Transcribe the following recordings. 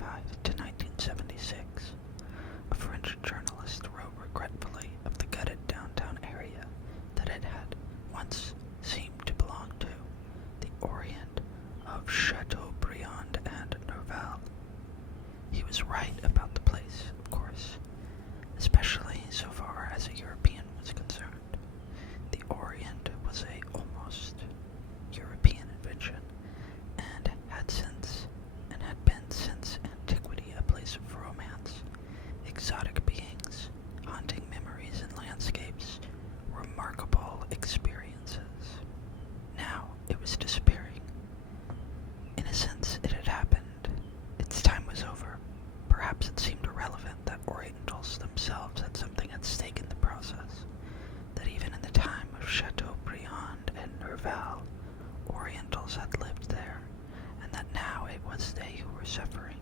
to 1976, a French journalist wrote regretfully of the gutted downtown area that it had once seemed to belong to, the Orient of Chateaubriand and Nerval. He was right about the place, of course, especially so far as a European was concerned. The Orient was a almost European invention, and had been since antiquity a place of romance, exotic beings, haunting memories and landscapes, remarkable experiences. Now it was disappearing. In a sense, it had happened. Its time was over. Perhaps it seemed irrelevant that Orientals themselves had something at stake in the process, that even in the time of Chateaubriand and Nerval, Orientals had lived there, and that now it was they who were suffering.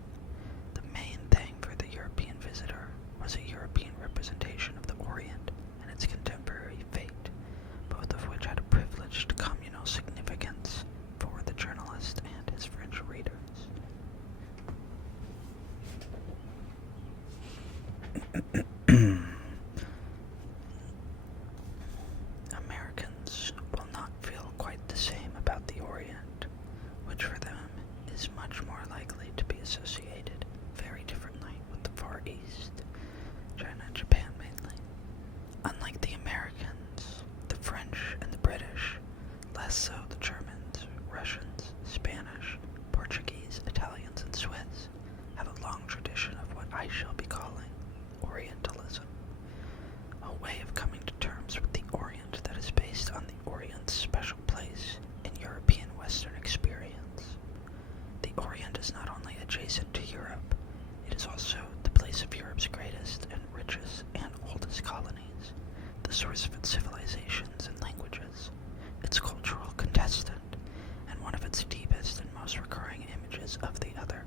The main thing for the European visitor was a European representation of the Orient and its contemporary fate, both of which had a privileged communal significance for the journalist and his French readers. Americans will not feel quite the same about the Orient, which for them is much more likely to be associated very differently with the Far East, China and Japan mainly. Unlike the Americans, the French and the British, less so the Germans, Russians, Spanish, Portuguese, Italians, and Swiss, have a long tradition of what I shall be calling Orientalism, a way of coming to terms with the Orient that is based on the Orient's special place in European Western experience. The Orient is not only adjacent to Europe, it is also the place of Europe's greatest and richest and oldest colonies, the source of its civilizations and languages, its cultural contestant, and one of its deepest and most recurring images of the other.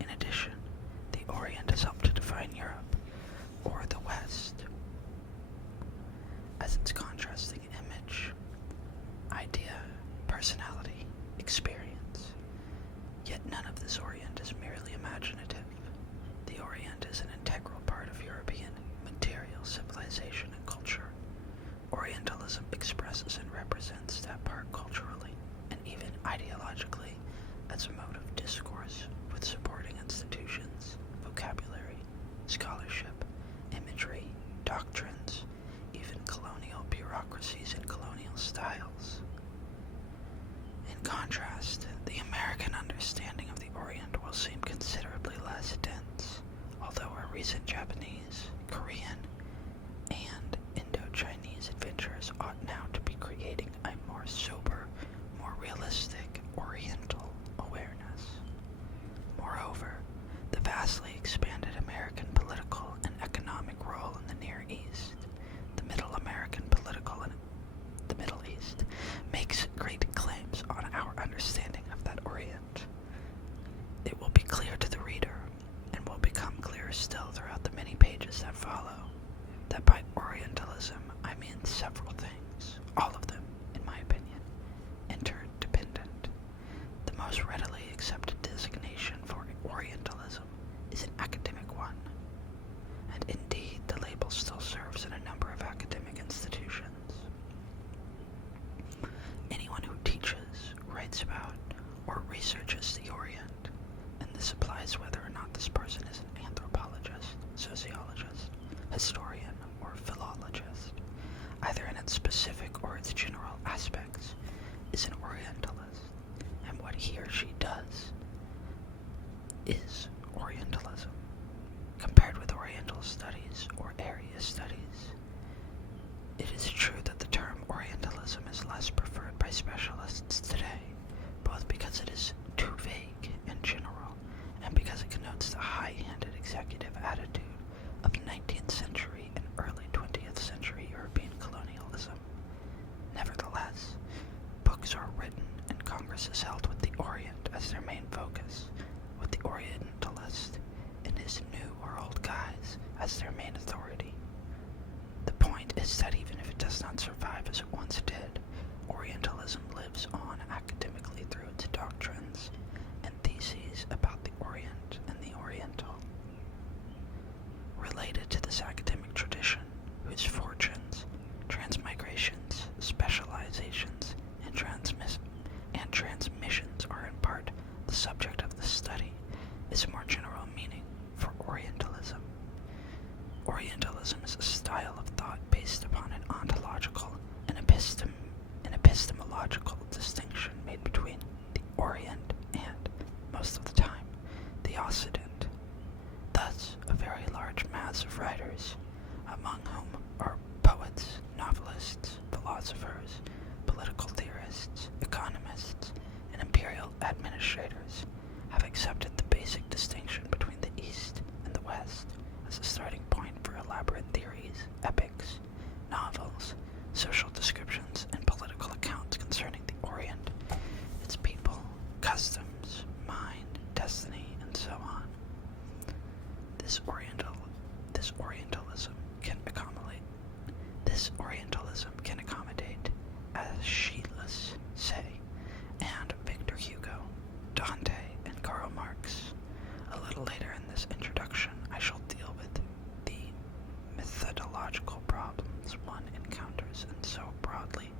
In addition, the Orient has helped to define Europe, or the West, as its contrasting image, idea, personality, experience. Yet none of this Orient is merely imaginative. The Orient is an integral part of European material civilization and culture. Orientalism expresses and represents that part culturally and even ideologically as a mode of discourse with supporting institutions, vocabulary, scholarship, imagery, doctrines, even colonial bureaucracies and colonial styles. In contrast, the American understanding of the Orient will seem considerably less dense, although our recent Japanese, Korean, and Indo-Chinese adventures ought now to be creating a more sober, more realistic Oriental awareness. Moreover, the vastly expanded American political and economic role in the Near East, the Middle American political and the Middle East, makes great claims on our understanding of that Orient. It will be clear to the reader, and will become clearer still throughout the many pages that follow, that by Orientalism I mean several things, all of them, in my opinion, interdependent. The most readily accepted designation for Orientalism is an academic one, and indeed the label still serves in a number of academic institutions. Anyone who teaches, writes about, or researches the Orient, and this applies whether or not this person is an anthropologist, sociologist, historian, or philologist, either in its specific or its general aspects, is an Orientalist, and what he or she does is Orientalism. Compared with Oriental studies or area studies, it is true that the term Orientalism is less preferred by specialists today, both because it is too vague and general, and because it connotes the high-handed executive attitude of 19th century and early 20th century European colonialism. Nevertheless, books are written and congresses held with the Orient as their main focus, with the Orientalist in his new or old guise as their main authority. The point is that even if it does not survive as it once did, Orientalism lives on academically through its doctrines and theses about the Orient and the is a more general meaning for Orientalism. Orientalism is a style of thought based upon an ontological and epistemological distinction made between the Orient and, most of the time, the Occident. Thus, a very large mass of writers, among whom are poets, novelists, philosophers, political theorists, economists, and imperial administrators, have accepted the basic distinction between the East and the West as a starting point for elaborate theories, epics, novels, social descriptions, and political accounts concerning the Orient, its people, customs, mind, destiny, and so on. This Orientalism can accommodate, as Schillus say, and Victor Hugo, Dante, and Karl Marx. A little later in this introduction, I shall deal with the methodological problems one encounters in so broadly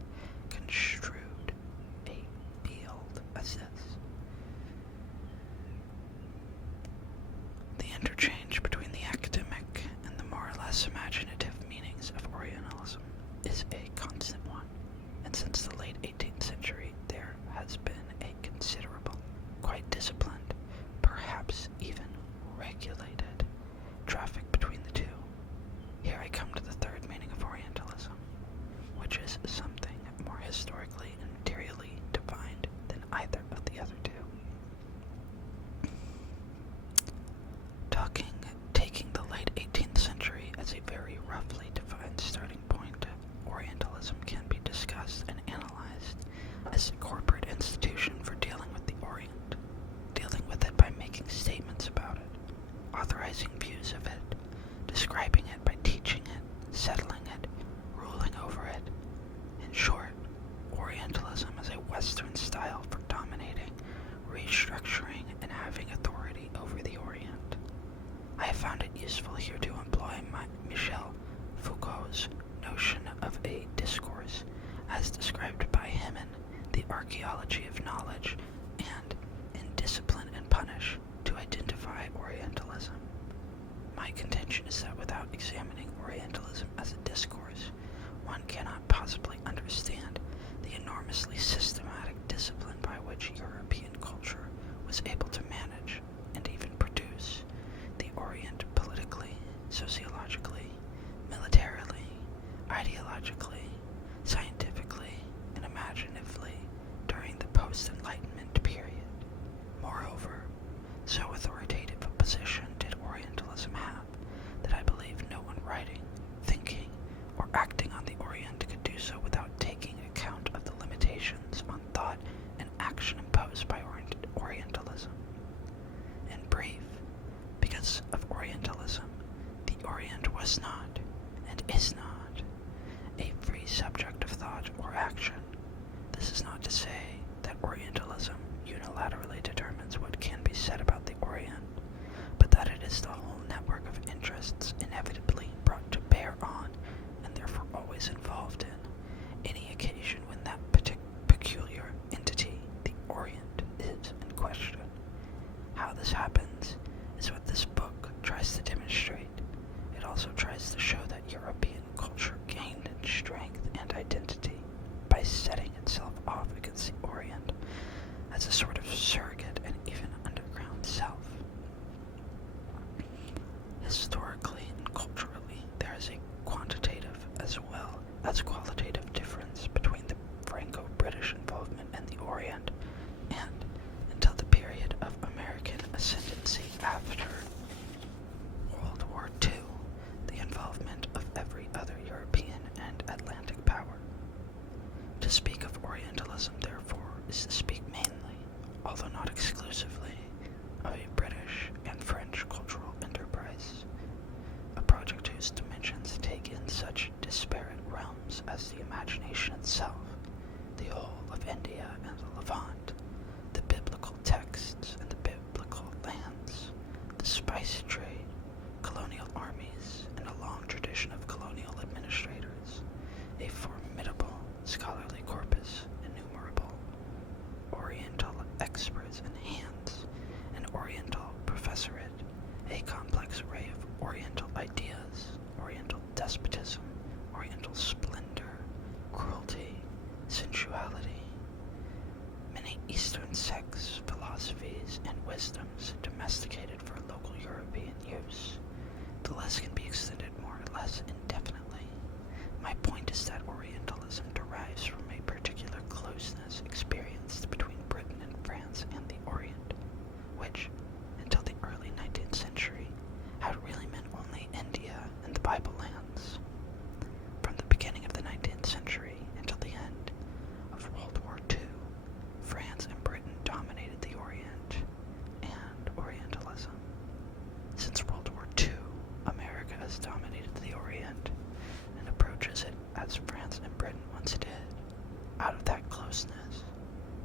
construed a field as this. The interchange between the academic and the more or less imaginative meanings of Orientalism is a constant one, and since the late 18th century there has been a considerable, quite disciplined, perhaps even regulated, traffic between the two. Here I come to the third meaning of Orientalism, which is something more historically and materially defined than either of the other two. Taking the late 18th century as a very roughly defined starting point, Orientalism can be discussed and analyzed as a corporate institution for dealing with the Orient, dealing with it by making statements about it, authorizing views of it, describing it by teaching it, settling it, ruling over it. In short, Orientalism is a Western style for dominating, restructuring, and having authority over the Orient. I have found it useful here to employ Michel Foucault's notion of a discourse, as described by him in The Archaeology of Knowledge and in Discipline and Punish, to identify Orientalism. My contention is that without examining Orientalism as a discourse, one cannot possibly understand the enormously systematic discipline by which European culture was able to manage and even produce the Orient politically, sociologically, militarily, ideologically, scientifically, and imaginatively during the post-Enlightenment period. Moreover, so authoritative a position did Orientalism have that I believe no one writing, thinking, or acting on the Orient could do so without taking account of the limitations on thought and action imposed by Orientalism. In brief, because of Orientalism, the Orient was not, and is not, a free subject of thought or action. This is not to say that Orientalism unilaterally determines what can be said about the Orient, but that it is the whole network of interests inevitably brought to bear on, and therefore always involved in, any occasion when that peculiar entity, the Orient, is in question. How this happens is what this book tries to demonstrate. It also tries to show that European culture gained in strength and identity by setting itself off against the Orient as a sort of surrogate and even underground self. Historically and culturally, there is a quantitative as well as qualitative difference between the Franco-British involvement in the Orient and, until the period of American ascendancy after World War II, the involvement of every other European and Atlantic power. To speak of Orientalism, therefore, is to speak mainly, although not exclusively, of a British and French cultural enterprise, a project whose dimensions take in such disparate realms as the imagination itself, the whole of India and the Levant, the biblical texts and the biblical lands, the spice trade, colonial armies, and a long tradition of colonial administrators, a formidable scholarly corpus, innumerable Oriental experts and hands, and Oriental professors wisdoms domesticated for local European use, the list can be extended more or less indefinitely. My point is that Orientalism derives from a particular closeness experienced between Britain and France and the Orient, which, until the early 19th century, had really meant only India and the Bible lands. From the beginning of the 19th century until the end of World War II, France and Britain dominated the Orient and Orientalism. Since World War II, America has dominated the Orient and approaches it as France and Britain once did, out of that closeness,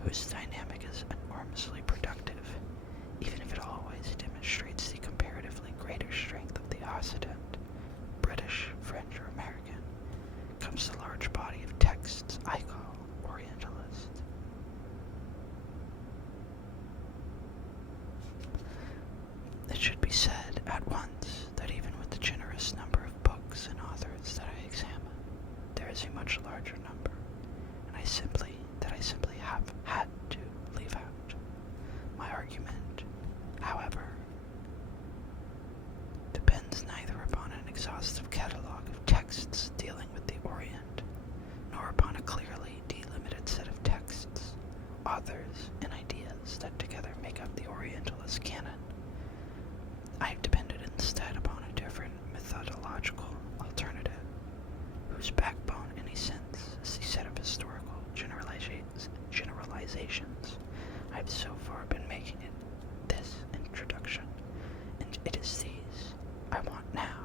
whose dynamic is enormously productive, even if it always demonstrates the comparatively greater strength of the Occident, British, French, or American, comes the large body of texts I call Orientalist. It should be said at once that even with the generous number of books and authors that I examine, there is a much larger number, and I simply have had to leave out. My argument, however, depends neither upon an exhaustive catalogue of texts dealing with the Orient, nor upon a clearly delimited set of texts, authors, and ideas that together make up the Orientalist canon. I have depended instead upon a different methodological alternative, whose backbone in a sense is the set of historical generalizations I have so far been making in this introduction, and it is these I want now